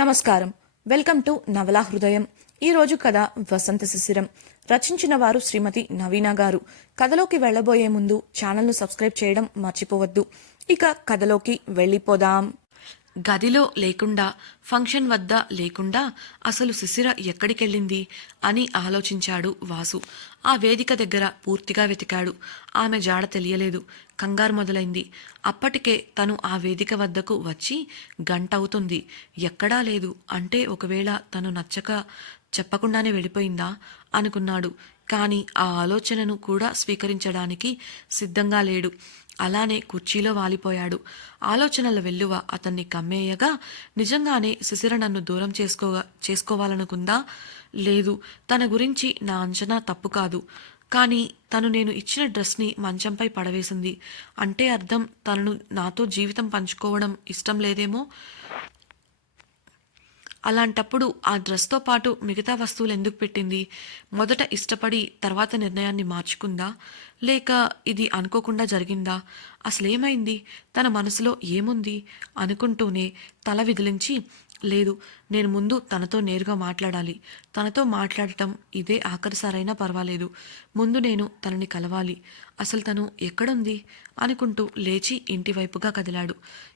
నమస్కారం. Welcome to నవలా హృదయం. ఈరోజు కథ వసంత శిశిరం. రచించిన వారు శ్రీమతి నవీన గారు. కథలోకి వెళ్లబోయే ముందు ఛానల్ను సబ్స్క్రైబ్ చేయడం మర్చిపోవద్దు. ఇక కథలోకి వెళ్ళిపోదాం. గదిలో లేకుండా, ఫంక్షన్ వద్ద లేకుండా అసలు శిశిర ఎక్కడికెళ్ళింది అని ఆలోచించాడు వాసు. ఆ వేదిక దగ్గర పూర్తిగా వెతికాడు. ఆమె జాడ తెలియలేదు. కంగారు మొదలైంది. అప్పటికే తను ఆ వేదిక వద్దకు వచ్చి గంట అవుతుంది. ఎక్కడా లేదు. అంటే ఒకవేళ తను నచ్చక చెప్పకుండానే వెళ్ళిపోయిందా అనుకున్నాడు. కానీ ఆ ఆలోచనను కూడా స్వీకరించడానికి సిద్ధంగా లేడు. అలానే కుర్చీలో వాలిపోయాడు. ఆలోచనల వెల్లువ అతన్ని కమ్మేయగా, నిజంగానే శిశిర నన్ను దూరం చేసుకోవాలనుకుందా? లేదు, తన గురించి నా అంచనా తప్పు కాదు. కానీ తను నేను ఇచ్చిన డ్రెస్ని మంచంపై పడవేసింది. అంటే అర్థం తనను నాతో జీవితం పంచుకోవడం ఇష్టం లేదేమో. అలాంటప్పుడు ఆ డ్రెస్తో పాటు మిగతా వస్తువులు ఎందుకు పెట్టింది? మొదట ఇష్టపడి తర్వాత నిర్ణయాన్ని మార్చుకుందా? లేక ఇది అనుకోకుండా జరిగిందా? అసలేమైంది? తన మనసులో ఏముంది అనుకుంటూనే తల విదిలించి, లేదు, నేను ముందు తనతో నేరుగా మాట్లాడాలి. తనతో మాట్లాడటం ఇదే ఆఖరిసారైనా పర్వాలేదు. ముందు నేను తనని కలవాలి. అసలు తను ఎక్కడుంది అనుకుంటూ లేచి ఇంటివైపుగా కదిలాడు.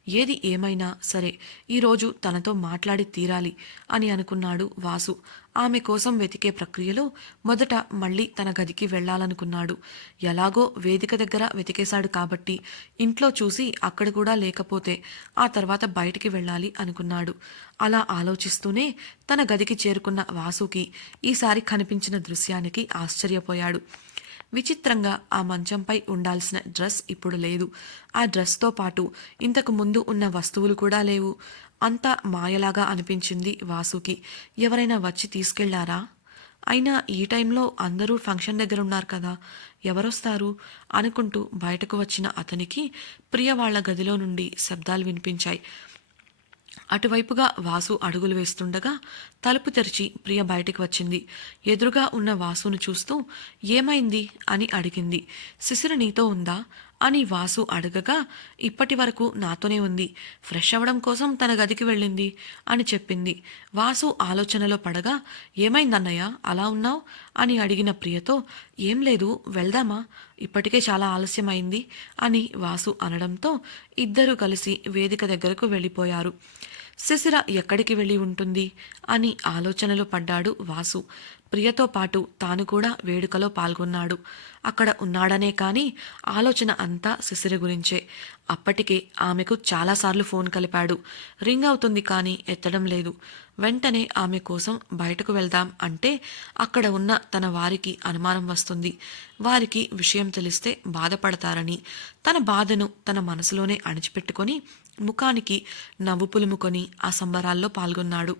ఏది ఏమైనా సరే ఈరోజు తనతో మాట్లాడి తీరాలి అని అనుకున్నాడు వాసు. ఆమె కోసం వెతికే ప్రక్రియలో మొదట మళ్ళీ తన గదికి వెళ్లాలనుకున్నాడు. ఎలాగో వేదిక దగ్గర వెతికేశాడు కాబట్టి ఇంట్లో చూసి అక్కడ కూడా లేకపోతే ఆ తర్వాత బయటికి వెళ్ళాలి అనుకున్నాడు. అలా ఆలోచిస్తూనే తన గదికి చేరుకున్న వాసుకి ఈసారి కనిపించిన దృశ్యానికి ఆశ్చర్యపోయాడు. విచిత్రంగా ఆ మంచంపై ఉండాల్సిన డ్రెస్ ఇప్పుడు లేదు. ఆ డ్రెస్తో పాటు ఇంతకు ముందు ఉన్న వస్తువులు కూడా లేవు. అంతా మాయలాగా అనిపించింది వాసుకి. ఎవరైనా వచ్చి తీసుకెళ్లారా? అయినా ఈ టైంలో అందరూ ఫంక్షన్ దగ్గర ఉన్నారు కదా, ఎవరొస్తారు అనుకుంటూ బయటకు వచ్చిన అతనికి ప్రియ వాళ్ల గదిలో నుండి శబ్దాలు వినిపించాయి. అటువైపుగా వాసు అడుగులు వేస్తుండగా తలుపు తెరిచి ప్రియ బయటికి వచ్చింది. ఎదురుగా ఉన్న వాసును చూస్తూ ఏమైంది అని అడిగింది. శిశిర నీతో ఉందా అని వాసు అడగగా, ఇప్పటి వరకు నాతోనే ఉంది. ఫ్రెష్ అవ్వడం కోసం తన గదికి వెళ్ళింది అని చెప్పింది. వాసు ఆలోచనలో పడగా, ఏమైందన్నయ్య అలా ఉన్నావు అని అడిగిన ప్రియతో, ఏం లేదు, వెళ్దామా, ఇప్పటికే చాలా ఆలస్యమైంది అని వాసు అనడంతో ఇద్దరూ కలిసి వేదిక దగ్గరకు వెళ్ళిపోయారు. శిశిర ఎక్కడికి వెళ్ళి ఉంటుంది అని ఆలోచనలో పడ్డాడు వాసు. ప్రియతో పాటు తాను కూడా వేడుకలో పాల్గొన్నాడు. అక్కడ ఉన్నాడనే కానీ ఆలోచన అంతా శిశిర గురించే. అప్పటికే ఆమెకు చాలాసార్లు ఫోన్ కలిపాడు. రింగ్ అవుతుంది కానీ ఎత్తడం లేదు. వెంటనే ఆమె కోసం బయటకు వెళ్దాం అంటే అక్కడ ఉన్న తన వారికి అనుమానం వస్తుంది. వారికి విషయం తెలిస్తే బాధపడతారని తన బాధను తన మనసులోనే అణిచిపెట్టుకొని ముఖానికి నవ్వు పులుముకొని ఆ సంబరాల్లో పాల్గొన్నాడు.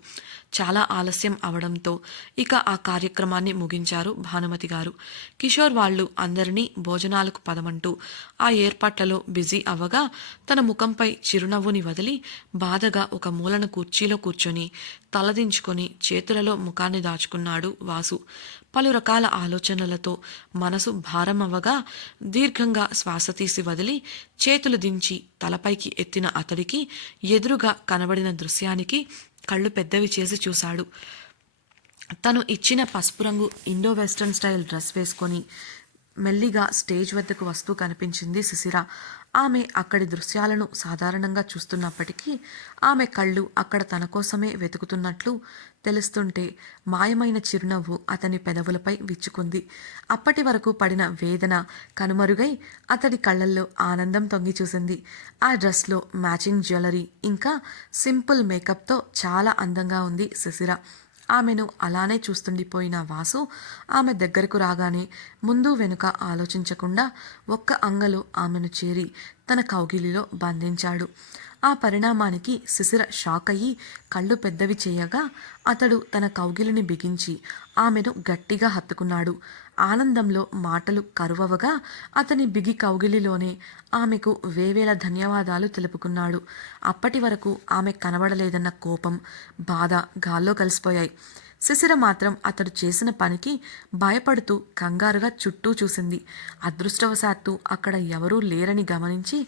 చాలా ఆలస్యం అవడంతో ఇక ఆ కార్యక్రమాన్ని ముగించారు భానుమతి గారు. కిషోర్ వాళ్ళు అందరినీ భోజనాలకు పదమంటూ ఆ ఏర్పాట్లలో బిజీ అవ్వగా తన ముఖంపై చిరునవ్వుని వదిలి బాధగా ఒక మూలన కుర్చీలో కూర్చొని తలదించుకొని చేతులలో ముఖాన్ని దాచుకున్నాడు వాసు. పలు రకాల ఆలోచనలతో మనసు భారమవ్వగా దీర్ఘంగా శ్వాస తీసి వదిలి చేతులు దించి తలపైకి ఎత్తిన అతడికి ఎదురుగా కనబడిన దృశ్యానికి కళ్ళు పెద్దవి చేసి చూశాడు. తను ఇచ్చిన పసుపు రంగు ఇండో వెస్ట్రన్ స్టైల్ డ్రెస్ వేసుకొని మెల్లిగా స్టేజ్ వద్దకు వస్తూ కనిపించింది శిశిర. ఆమె అక్కడి దృశ్యాలను సాధారణంగా చూస్తున్నప్పటికీ ఆమె కళ్ళు అక్కడ తన కోసమే వెతుకుతున్నట్లు తెలుస్తుంటే మాయమైన చిరునవ్వు అతని పెదవులపై విచ్చుకుంది. అప్పటి వరకు పడిన వేదన కనుమరుగై అతడి కళ్ళల్లో ఆనందం తొంగి చూసింది. ఆ డ్రెస్లో మ్యాచింగ్ జ్యువెలరీ ఇంకా సింపుల్ మేకప్తో చాలా అందంగా ఉంది శిశిర. ఆమెను అలానే చూస్తుండిపోయిన వాసు ఆమె దగ్గరకు రాగానే ముందు వెనుక ఆలోచించకుండా ఒక్క అంగలో ఆమెను చేరి తన కౌగిలిలో బంధించాడు. ఆ పరిణామానికి శిశిర షాక్ అయ్యి కళ్ళు పెద్దవి చేయగా అతడు తన కౌగిలిని బిగించి ఆమెను గట్టిగా హత్తుకున్నాడు. ఆనందంలో మాటలు కరువవగా అతని బిగి కౌగిలిలోనే ఆమెకు వేవేల ధన్యవాదాలు తెలుపుకున్నాడు. అప్పటి వరకు ఆమె కనబడలేదన్న కోపం, బాధ గాల్లో కలిసిపోయాయి. శిశిర మాత్రం అతడు చేసిన పనికి భయపడుతూ కంగారుగా చుట్టూ చూసింది. అదృష్టవశాత్తు అక్కడ ఎవరూ లేరని గమనించి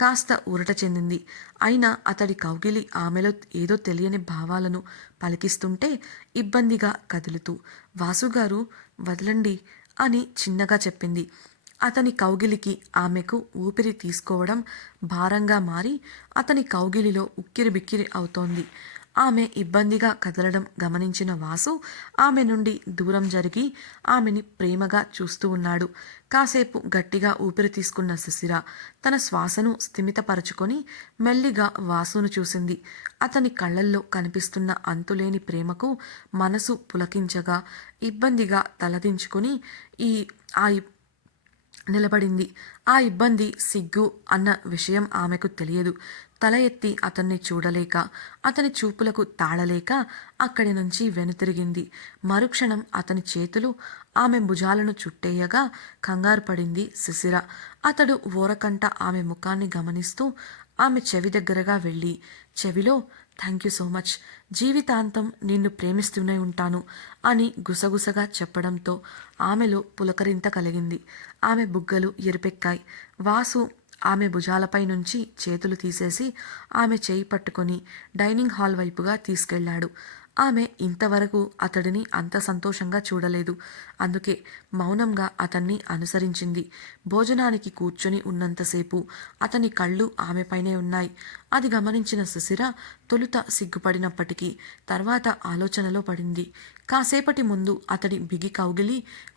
కాస్త ఊరట చెందింది. అయినా అతడి కౌగిలి ఆమెలో ఏదో తెలియని భావాలను పలికిస్తుంటే ఇబ్బందిగా కదులుతూ, వాసుగారు వదలండి అని చిన్నగా చెప్పింది. అతని కౌగిలికి ఆమెకు ఊపిరి తీసుకోవడం భారంగా మారి అతని కౌగిలిలో ఉక్కిరిబిక్కిరి అవుతోంది. ఆమె ఇబ్బందిగా కదలడం గమనించిన వాసు ఆమె నుండి దూరం జరిగి ఆమెని ప్రేమగా చూస్తూ ఉన్నాడు. కాసేపు గట్టిగా ఊపిరి తీసుకున్న శిశిర తన శ్వాసను స్థిమితపరచుకొని మెల్లిగా వాసును చూసింది. అతని కళ్ళల్లో కనిపిస్తున్న అంతులేని ప్రేమకు మనసు పులకించగా ఇబ్బందిగా తలదించుకొని ఆ నిలబడింది. ఆ ఇబ్బంది సిగ్గు అన్న విషయం ఆమెకు తెలియదు. తల ఎత్తి అతన్ని చూడలేక, అతని చూపులకు తాళలేక అక్కడి నుంచి వెనుతిరిగింది. మరుక్షణం అతని చేతులు ఆమె భుజాలను చుట్టేయగా కంగారు పడింది శిశిర. అతడు ఓరకంట ఆమె ముఖాన్ని గమనిస్తూ ఆమె చెవి దగ్గరగా వెళ్ళి చెవిలో థ్యాంక్ యూ సో మచ్, జీవితాంతం నిన్ను ప్రేమిస్తూనే ఉంటాను అని గుసగుసగా చెప్పడంతో ఆమెలో పులకరింత కలిగింది. ఆమె బుగ్గలు ఎరుపెక్కాయి. వాసు ఆమె భుజాలపై నుంచి చేతులు తీసేసి ఆమె చేయి పట్టుకొని డైనింగ్ హాల్ వైపుగా తీసుకెళ్లాడు. ఆమె ఇంతవరకు అతడిని అంత సంతోషంగా చూడలేదు. అందుకే మౌనంగా అతన్ని అనుసరించింది. భోజనానికి కూర్చొని ఉన్నంతసేపు అతని కళ్ళు ఆమెపైనే ఉన్నాయి. అది గమనించిన శిశిర తొలుత సిగ్గుపడినప్పటికీ తర్వాత ఆలోచనలో పడింది. కాసేపటి ముందు అతడి బిగి కౌగిలి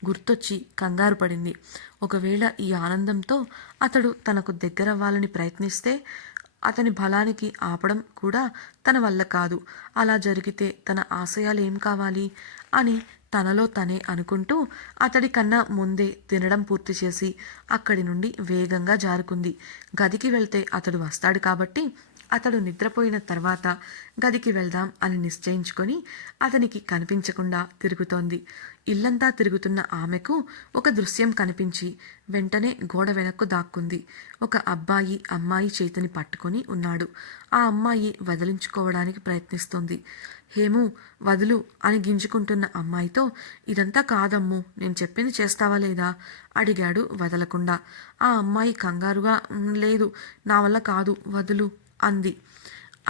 గుర్తొచ్చి కంగారు పడింది. ఒకవేళ ఈ ఆనందంతో అతడు తనకు దగ్గరవ్వాలని ప్రయత్నిస్తే అతని బలానికి ఆపడం కూడా తన వల్ల కాదు. అలా జరిగితే తన ఆశయాలు ఏం కావాలి అని తనలో తనే అనుకుంటూ అతడి కన్నా ముందే తినడం పూర్తి చేసి అక్కడి నుండి వేగంగా జారుకుంది. గదికి వెళ్తే అతడు వస్తాడు కాబట్టి అతడు నిద్రపోయిన తర్వాత గదికి వెళ్దాం అని నిశ్చయించుకొని అతనికి కనిపించకుండా తిరుగుతోంది. ఇల్లంతా తిరుగుతున్న ఆమెకు ఒక దృశ్యం కనిపించి వెంటనే గోడ వెనక్కు దాక్కుంది. ఒక అబ్బాయి అమ్మాయి చేతిని పట్టుకొని ఉన్నాడు. ఆ అమ్మాయి వదిలించుకోవడానికి ప్రయత్నిస్తోంది. హేము వదులు అని గింజుకుంటున్న అమ్మాయితో ఇదంతా కాదమ్ము, నేను చెప్పింది చేస్తావా లేదా అడిగాడు వదలకుండా. ఆ అమ్మాయి కంగారుగా లేదు, నా వల్ల కాదు, వదులు అంది.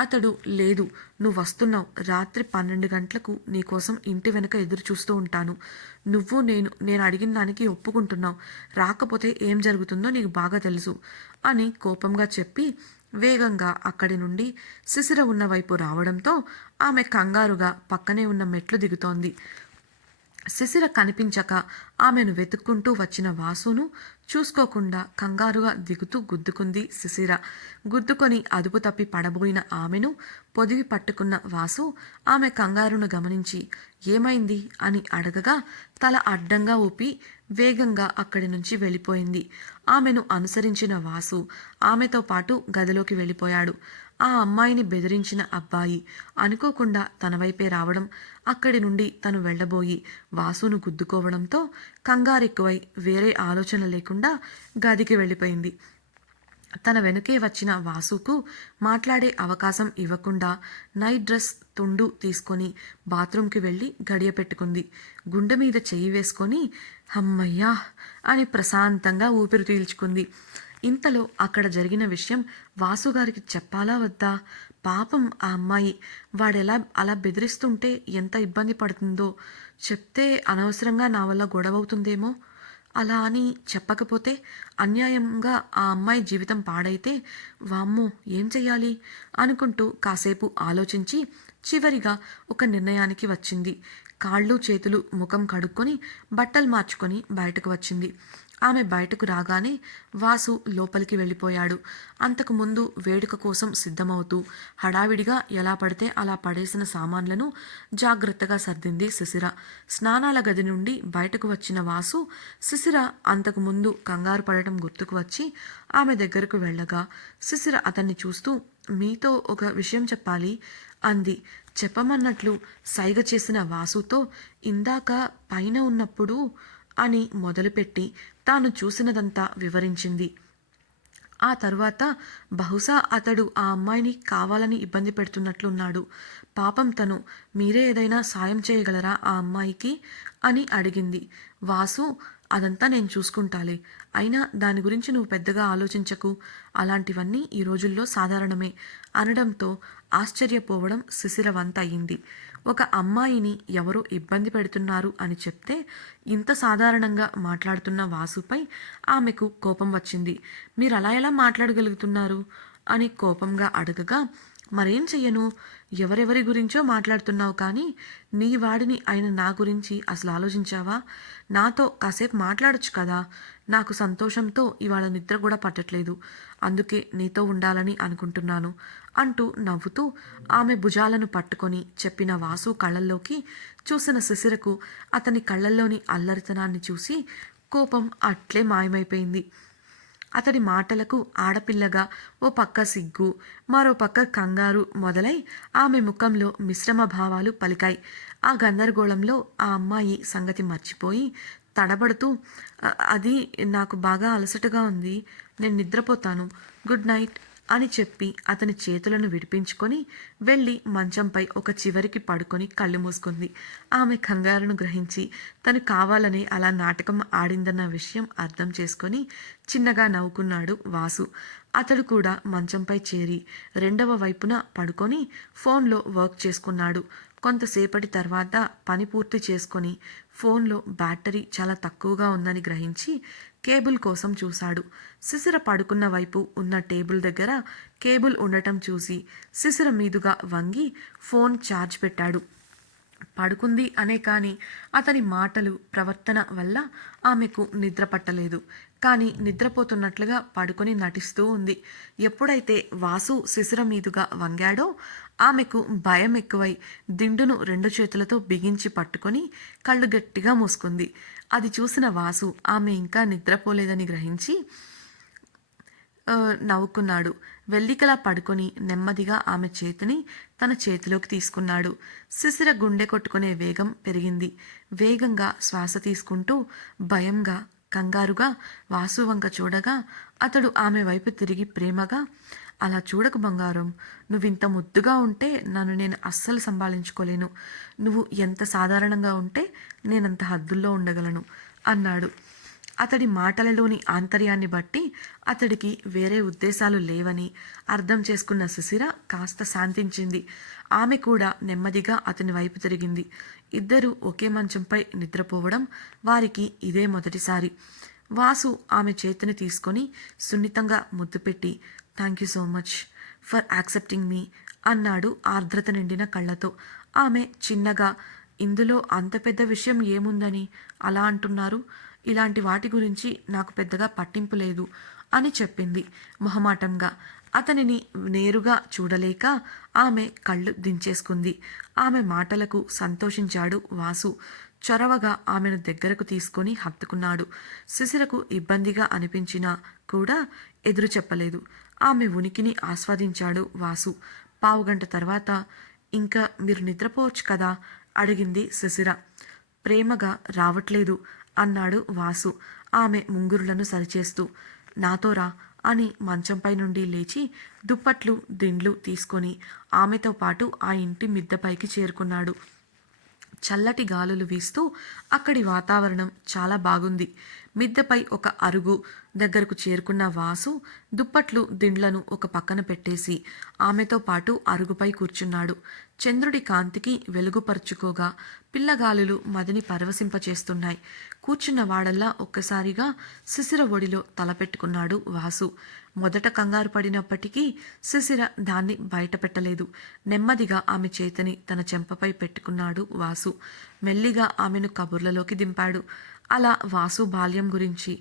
అతడు లేదు, నువ్వు వస్తున్నావు, రాత్రి 12 గంటలకు నీకోసం ఇంటి వెనుక ఎదురు చూస్తూ ఉంటాను. నువ్వు నేను అడిగిన దానికి ఒప్పుకుంటున్నావు, రాకపోతే ఏం జరుగుతుందో నీకు బాగా తెలుసు అని కోపంగా చెప్పి వేగంగా అక్కడి నుండి శిశిర ఉన్న వైపు రావడంతో ఆమె కంగారుగా పక్కనే ఉన్న మెట్లు దిగుతోంది. శిశిర కనిపించక ఆమెను వెతుక్కుంటూ వచ్చిన వాసును చూసుకోకుండా కంగారుగా దిగుతూ గుద్దుకుంది శిశిర. గుద్దుకొని అదుపు తప్పి పడబోయిన ఆమెను పొదివి పట్టుకున్న వాసు ఆమె కంగారును గమనించి ఏమైంది అని అడగగా తల అడ్డంగా ఊపి వేగంగా అక్కడి నుంచి వెళ్ళిపోయింది. ఆమెను అనుసరించిన వాసు ఆమెతో పాటు గదిలోకి వెళ్ళిపోయాడు. ఆ అమ్మాయిని బెదిరించిన అబ్బాయి అనుకోకుండా తన వైపే రావడం, అక్కడి నుండి తను వెళ్లబోయి వాసును గుద్దుకోవడంతో కంగారెక్కువై వేరే ఆలోచన లేకుండా గదికి వెళ్ళిపోయింది. తన వెనుకే వచ్చిన వాసుకు మాట్లాడే అవకాశం ఇవ్వకుండా నైట్ డ్రెస్ తుండు తీసుకొని బాత్రూంకి వెళ్ళి గడియ పెట్టుకుంది. గుండె మీద చెయ్యి వేసుకొని హమ్మయ్యా అని ప్రశాంతంగా ఊపిరి పీల్చుకుంది. ఇంతలో అక్కడ జరిగిన విషయం వాసుగారికి చెప్పాలా వద్దా? పాపం ఆ అమ్మాయి, వాడెలా అలా బెదిరిస్తుంటే ఎంత ఇబ్బంది పడుతుందో. చెప్తే అనవసరంగా నా వల్ల గొడవ అవుతుందేమో. అలా అని చెప్పకపోతే అన్యాయంగా ఆ అమ్మాయి జీవితం పాడైతే వామ్మో ఏం చెయ్యాలి అనుకుంటూ కాసేపు ఆలోచించి చివరిగా ఒక నిర్ణయానికి వచ్చింది. కాళ్ళు చేతులు ముఖం కడుక్కొని బట్టలు మార్చుకొని బయటకు వచ్చింది. ఆమె బయటకు రాగానే వాసు లోపలికి వెళ్ళిపోయాడు. అంతకుముందు వేడుక కోసం సిద్ధమవుతూ హడావిడిగా ఎలా పడితే అలా పడేసిన సామాన్లను జాగ్రత్తగా సర్దింది శిశిర. స్నానాల గది నుండి బయటకు వచ్చిన వాసు శిశిర అంతకుముందు కంగారు పడటం గుర్తుకు వచ్చి ఆమె దగ్గరకు వెళ్ళగా శిశిర అతన్ని చూస్తూ మీతో ఒక విషయం చెప్పాలి అంది. చెప్పమన్నట్లు సైగ చేసిన వాసుతో ఇందాక పైన ఉన్నప్పుడు అని మొదలుపెట్టి తాను చూసినదంతా వివరించింది. ఆ తరువాత బహుశా అతడు ఆ అమ్మాయిని కావాలని ఇబ్బంది పెడుతున్నట్లున్నాడు. పాపం తను, మీరే ఏదైనా సాయం చేయగలరా ఆ అమ్మాయికి అని అడిగింది. వాసు, అదంతా నేను చూసుకుంటాలే. అయినా దాని గురించి నువ్వు పెద్దగా ఆలోచించకు. అలాంటివన్నీ ఈ రోజుల్లో సాధారణమే అనడంతో ఆశ్చర్యపోవడం శిశిర వంత అయింది. ఒక అమ్మాయిని ఎవరో ఇబ్బంది పెడుతున్నారు అని చెప్తే ఇంత సాధారణంగా మాట్లాడుతున్న వాసుపై ఆమెకు కోపం వచ్చింది. మీరు అలా ఎలా మాట్లాడగలుగుతున్నారు అని కోపంగా అడగగా, మరేం చెయ్యను, ఎవరెవరి గురించో మాట్లాడుతున్నావు కానీ నీ వాడిని అయిన నా గురించి అసలు ఆలోచించావా? నాతో కాసేపు మాట్లాడొచ్చు కదా. నాకు సంతోషంతో ఇవాళ నిద్ర కూడా పట్టట్లేదు. అందుకే నీతో ఉండాలని అనుకుంటున్నాను అంటూ నవ్వుతూ ఆమె భుజాలను పట్టుకొని చెప్పిన వాసు కళ్ళల్లోకి చూసిన శిశిరకు అతని కళ్ళల్లోని అల్లరితనాన్ని చూసి కోపం అట్లే మాయమైపోయింది. అతడి మాటలకు ఆడపిల్లగా ఓ పక్క సిగ్గు, మరో పక్క కంగారు మొదలై ఆమె ముఖంలో మిశ్రమ భావాలు పలికాయి. ఆ గందరగోళంలో ఆ అమ్మాయి సంగతి మర్చిపోయి తడబడుతూ, అది నాకు బాగా అలసటగా ఉంది, నేను నిద్రపోతాను, గుడ్ నైట్ అని చెప్పి అతని చేతులను విడిపించుకొని వెళ్ళి మంచంపై ఒక చివరికి పడుకొని కళ్ళు మూసుకుంది. ఆమె కంగారును గ్రహించి తను కావాలని అలా నాటకం ఆడిందన్న విషయం అర్థం చేసుకొని చిన్నగా నవ్వుకున్నాడు వాసు. అతడు కూడా మంచంపై చేరి రెండవ వైపున పడుకొని ఫోన్లో వర్క్ చేసుకున్నాడు. కొంతసేపటి తర్వాత పని పూర్తి చేసుకొని ఫోన్లో బ్యాటరీ చాలా తక్కువగా ఉందని గ్రహించి కేబుల్ కోసం చూశాడు. శిశిర పడుకున్న వైపు ఉన్న టేబుల్ దగ్గర కేబుల్ ఉండటం చూసి శిశిర మీదుగా వంగి ఫోన్ ఛార్జ్ పెట్టాడు. పడుకుంది అనే కానీ అతని మాటలు, ప్రవర్తన వల్ల ఆమెకు నిద్ర పట్టలేదు. కానీ నిద్రపోతున్నట్లుగా పడుకొని నటిస్తూ ఉంది. ఎప్పుడైతే వాసు శిశిర మీదుగా వంగాడో ఆమెకు భయం ఎక్కువై దిండును రెండు చేతులతో బిగించి పట్టుకొని కళ్ళు గట్టిగా మూసుకుంది. అది చూసిన వాసు ఆమె ఇంకా నిద్రపోలేదని గ్రహించి నవ్వుకున్నాడు. వెల్లికలా పడుకొని నెమ్మదిగా ఆమె చేతిని తన చేతిలోకి తీసుకున్నాడు. శిశిర గుండె కొట్టుకునే వేగం పెరిగింది. వేగంగా శ్వాస తీసుకుంటూ భయంగా, కంగారుగా వాసు వంక చూడగా అతడు ఆమె వైపు తిరిగి ప్రేమగా, అలా చూడకు బంగారం, నువ్వింత ముద్దుగా ఉంటే నన్ను నేను అస్సలు సంభాళించుకోలేను. నువ్వు ఎంత సాధారణంగా ఉంటే నేనంత హద్దుల్లో ఉండగలను అన్నాడు. అతడి మాటలలోని ఆంతర్యాన్ని బట్టి అతడికి వేరే ఉద్దేశాలు లేవని అర్థం చేసుకున్న శిశిర కాస్త శాంతించింది. ఆమె కూడా నెమ్మదిగా అతని వైపు తిరిగింది. ఇద్దరూ ఒకే మంచంపై నిద్రపోవడం వారికి ఇదే మొదటిసారి. వాసు ఆమె చేతిని తీసుకొని సున్నితంగా ముద్దు పెట్టి, thank you so much for accepting me అన్నాడు ఆర్ద్రత నిండిన కళ్ళతో. ఆమె చిన్నగా, ఇందులో అంత పెద్ద విషయం ఏముందని అలా అంటున్నారు, ఇలాంటి వాటి గురించి నాకు పెద్దగా పట్టింపు లేదు అని చెప్పింది మొహమాటంగా. అతనిని నేరుగా చూడలేక ఆమె కళ్ళు దించేసుకుంది. ఆమె మాటలకు సంతోషించాడు వాసు. చొరవగా ఆమెను దగ్గరకు తీసుకుని హత్తుకున్నాడు. శిశిరకు ఇబ్బందిగా అనిపించినా కూడా ఎదురు చెప్పలేదు. ఆమె ఉనికిని ఆస్వాదించాడు వాసు. పావుగంట తర్వాత, ఇంకా మీరు నిద్రపోవచ్చు కదా అడిగింది శిశిర. ప్రేమగా, రావట్లేదు అన్నాడు వాసు ఆమె ముంగురులను సరిచేస్తూ. నాతో రా అని మంచంపై నుండి లేచి దుప్పట్లు, దిండ్లు తీసుకొని ఆమెతో పాటు ఆ ఇంటి మిద్దపైకి చేరుకున్నాడు. చల్లటి గాలులు వీస్తూ అక్కడి వాతావరణం చాలా బాగుంది. మిద్దెపై ఒక అరుగు దగ్గరకు చేరుకున్న వాసు దుప్పట్లు, దిండ్లను ఒక పక్కన పెట్టేసి ఆమెతో పాటు అరుగుపై కూర్చున్నాడు. చంద్రుడి కాంతికి వెలుగుపరుచుకోగా పిల్లగాలులు మదిని పరవశింపచేస్తున్నాయి. కూర్చున్న వాడల్లా ఒక్కసారిగా శిశిర ఒడిలో తలపెట్టుకున్నాడు వాసు. మొదట కంగారు పడినప్పటికీ శిశిర దాన్ని బయట పెట్టలేదు. నెమ్మదిగా ఆమె చేతిని తన చెంపపై పెట్టుకున్నాడు వాసు. మెల్లిగా ఆమెను కబుర్లలోకి దింపాడు. అలా వాసు బాల్యం గురించి,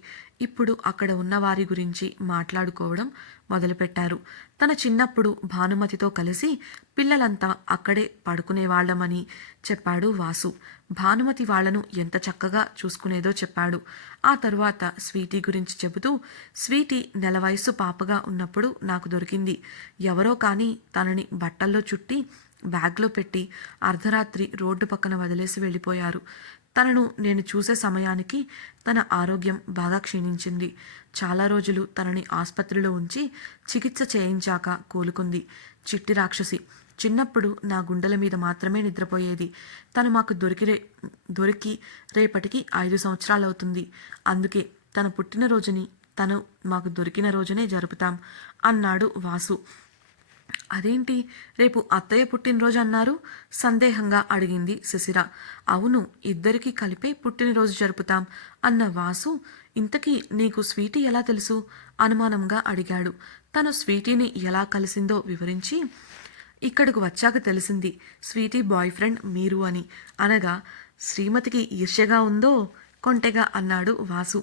ఇప్పుడు అక్కడ ఉన్న వారి గురించి మాట్లాడుకోవడం మొదలుపెట్టారు. తన చిన్నప్పుడు భానుమతితో కలిసి పిల్లలంతా అక్కడే పడుకునేవాళ్లమని చెప్పాడు వాసు. భానుమతి వాళ్లను ఎంత చక్కగా చూసుకునేదో చెప్పాడు. ఆ తరువాత స్వీటీ గురించి చెబుతూ, స్వీటీ నెల వయసు పాపగా ఉన్నప్పుడు నాకు దొరికింది. ఎవరో కానీ తనని బట్టల్లో చుట్టి బ్యాగ్లో పెట్టి అర్ధరాత్రి రోడ్డు పక్కన వదిలేసి వెళ్ళిపోయారు. తనను నేను చూసే సమయానికి తన ఆరోగ్యం బాగా క్షీణించింది. చాలా రోజులు తనని ఆసుపత్రిలో ఉంచి చికిత్స చేయించాక కోలుకుంది. చిట్టి రాక్షసి చిన్నప్పుడు నా గుండెల మీద మాత్రమే నిద్రపోయేది. తను మాకు దొరికి రేపటికి 5 సంవత్సరాలవుతుంది. అందుకే తన పుట్టినరోజుని తను మాకు దొరికిన రోజునే జరుపుతాం అన్నాడు వాసు. అదేంటి, రేపు అత్తయ్య పుట్టినరోజు అన్నారు? సందేహంగా అడిగింది శిశిర. అవును, ఇద్దరికీ కలిపే పుట్టినరోజు జరుపుతాం అన్న వాసు, ఇంతకీ నీకు స్వీటీ ఎలా తెలుసు అనుమానంగా అడిగాడు. తను స్వీటీని ఎలా కలిసిందో వివరించి, ఇక్కడకు వచ్చాక తెలిసింది స్వీటీ బాయ్ ఫ్రెండ్ మీరు అని అనగా, శ్రీమతికి ఈర్ష్యగా ఉందో కొంటెగా అన్నాడు వాసు.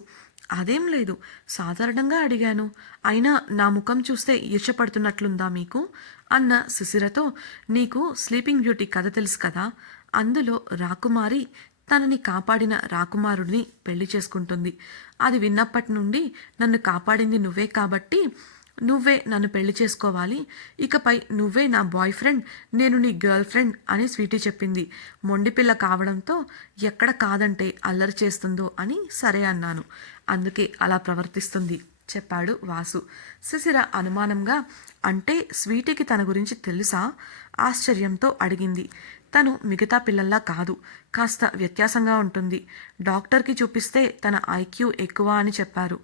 అదేం లేదు, సాధారణంగా అడిగాను. అయినా నా ముఖం చూస్తే ఈర్ష్యపడుతున్నట్లుందా మీకు అన్న శిశిరతో, నీకు స్లీపింగ్ బ్యూటీ కథ తెలుసు కదా, అందులో రాకుమారి తనని కాపాడిన రాకుమారుడిని పెళ్లి చేసుకుంటుంది. అది విన్నప్పటి నుండి నన్ను కాపాడింది నువ్వే కాబట్టి నువ్వే నన్ను పెళ్లి చేసుకోవాలి, ఇకపై నువ్వే నా బాయ్ ఫ్రెండ్, నేను నీ గర్ల్ ఫ్రెండ్ అని స్వీటీ చెప్పింది. మొండిపిల్ల కావడంతో ఎక్కడ కాదంటే అల్లరి చేస్తుందో అని సరే అన్నాను. అందుకే అలా ప్రవర్తిస్తుంది చెప్పాడు వాసు. శిశిర అనుమానంగా, అంటే స్వీటీకి తన గురించి తెలుసా ఆశ్చర్యంతో అడిగింది. తను మిగతా పిల్లల్లా కాదు, కాస్త వ్యత్యాసంగా ఉంటుంది. డాక్టర్కి చూపిస్తే తన ఐక్యూ ఎక్కువ అని చెప్పారు.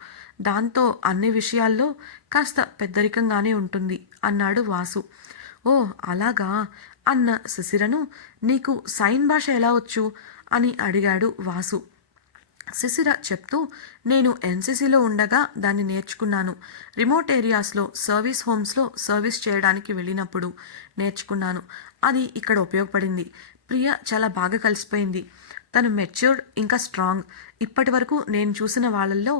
దాంతో అన్ని విషయాల్లో కాస్త పెద్దరికంగానే ఉంటుంది అన్నాడు వాసు. ఓ అలాగా అన్న శిశిరను, నీకు సైన్ భాష ఎలా వచ్చు అని అడిగాడు వాసు. శిశిర చెప్తూ, నేను ఎన్సీసీలో ఉండగా దాన్ని నేర్చుకున్నాను. రిమోట్ ఏరియాస్లో సర్వీస్ హోమ్స్లో సర్వీస్ చేయడానికి వెళ్ళినప్పుడు నేర్చుకున్నాను. అది ఇక్కడ ఉపయోగపడింది. ప్రియ చాలా బాగా కలిసిపోయింది. తను మెచ్యూర్డ్ ఇంకా స్ట్రాంగ్. ఇప్పటి వరకు నేను చూసిన వాళ్ళల్లో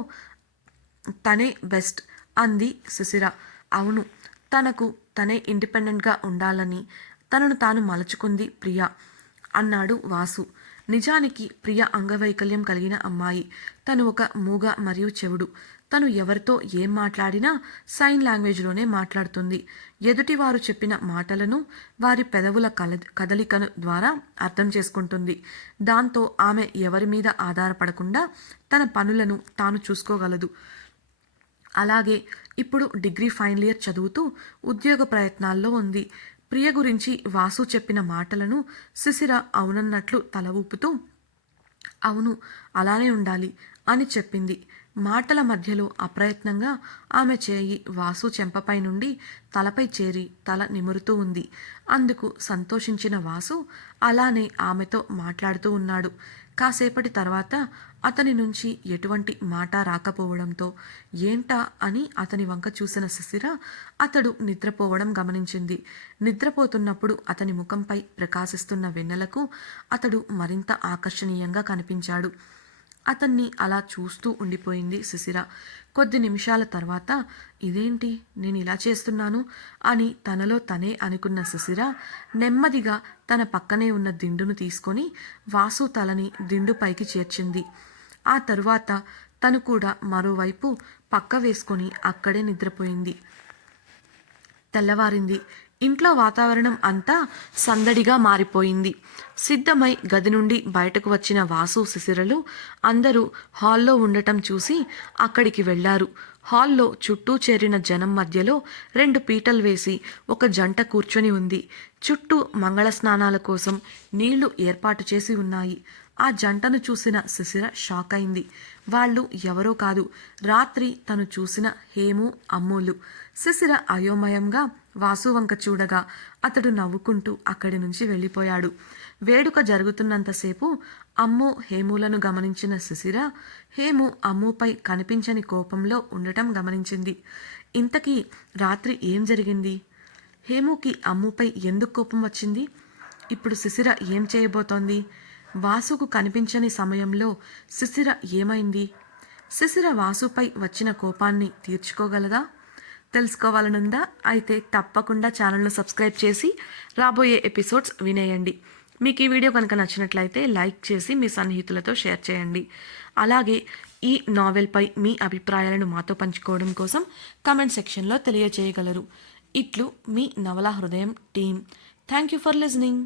తనే బెస్ట్ అంది శిశిర. అవును, తనకు తనే ఇండిపెండెంట్గా ఉండాలని తనను తాను మలుచుకుంది ప్రియ అన్నాడు వాసు. నిజానికి ప్రియ అంగవైకల్యం కలిగిన అమ్మాయి. తను ఒక మూగ మరియు చెవుడు. తను ఎవరితో ఏం మాట్లాడినా సైన్ లాంగ్వేజ్లోనే మాట్లాడుతుంది. ఎదుటివారు చెప్పిన మాటలను వారి పెదవుల కదలికను ద్వారా అర్థం చేసుకుంటుంది. దాంతో ఆమె ఎవరి మీద ఆధారపడకుండా తన పనులను తాను చూసుకోగలదు. అలాగే ఇప్పుడు డిగ్రీ ఫైనల్ ఇయర్ చదువుతూ ఉద్యోగ ప్రయత్నాల్లో ఉంది. ప్రియ గురించి వాసు చెప్పిన మాటలను శిశిర అవునన్నట్లు తల ఊపుతూ, అవును అలానే ఉండాలి అని చెప్పింది. మాటల మధ్యలో అప్రయత్నంగా ఆమె చేయి వాసు చెంపపై నుండి తలపై చేరి తల నిమురుతూ ఉంది. అందుకు సంతోషించిన వాసు అలానే ఆమెతో మాట్లాడుతూ ఉన్నాడు. కాసేపటి తర్వాత అతని నుంచి ఎటువంటి మాట రాకపోవడంతో ఏంటా అని అతని వంక చూసిన శిశిర అతడు నిద్రపోవడం గమనించింది. నిద్రపోతున్నప్పుడు అతని ముఖంపై ప్రకాశిస్తున్న వెన్నెలకు అతడు మరింత ఆకర్షణీయంగా కనిపించాడు. అతన్ని అలా చూస్తూ ఉండిపోయింది శిశిర. కొద్ది నిమిషాల తర్వాత, ఇదేంటి నేను ఇలా చేస్తున్నాను అని తనలో తనే అనుకున్న శిశిర నెమ్మదిగా తన పక్కనే ఉన్న దిండును తీసుకొని వాసు తలని దిండు పైకి చేర్చింది. ఆ తరువాత తను కూడా మరోవైపు పక్క వేసుకొని అక్కడే నిద్రపోయింది. తెల్లవారింది. ఇంట్లో వాతావరణం అంతా సందడిగా మారిపోయింది. సిద్ధమై గది నుండి బయటకు వచ్చిన వాసు శిశిరలు అందరూ హాల్లో ఉండటం చూసి అక్కడికి వెళ్లారు. హాల్లో చుట్టూ చేరిన జనం మధ్యలో 2 పీటలు వేసి ఒక జంట కూర్చొని ఉంది. చుట్టూ మంగళ స్నానాల కోసం నీళ్లు ఏర్పాటు చేసి ఉన్నాయి. ఆ జంటను చూసిన శిశిర షాక్ అయింది. వాళ్ళు ఎవరో కాదు, రాత్రి తను చూసిన హేము, అమ్ములు. శిశిర అయోమయంగా వాసు వంక చూడగా అతడు నవ్వుకుంటూ అక్కడి నుంచి వెళ్ళిపోయాడు. వేడుక జరుగుతున్నంతసేపు అమ్ము, హేములను గమనించిన శిశిర హేము అమ్ముపై కనిపించని కోపంలో ఉండటం గమనించింది. ఇంతకీ రాత్రి ఏం జరిగింది? హేముకి అమ్ముపై ఎందుకు కోపం వచ్చింది? ఇప్పుడు శిశిర ఏం చేయబోతోంది? వాసుకు కనిపించని సమయంలో శిశిర ఏమైంది? శిశిర వాసుపై వచ్చిన కోపాన్ని తీర్చుకోగలదా? తెలుసుకోవాలనుందా? అయితే తప్పకుండా ఛానల్ను సబ్స్క్రైబ్ చేసి రాబోయే ఎపిసోడ్స్ వినేయండి. మీకు ఈ వీడియో కనుక నచ్చినట్లయితే లైక్ చేసి మీ సన్నిహితులతో షేర్ చేయండి. అలాగే ఈ నావెల్పై మీ అభిప్రాయాలను మాతో పంచుకోవడం కోసం కామెంట్ సెక్షన్లో తెలియజేయగలరు. ఇట్లు మీ నవలా హృదయం team. Thank you for listening.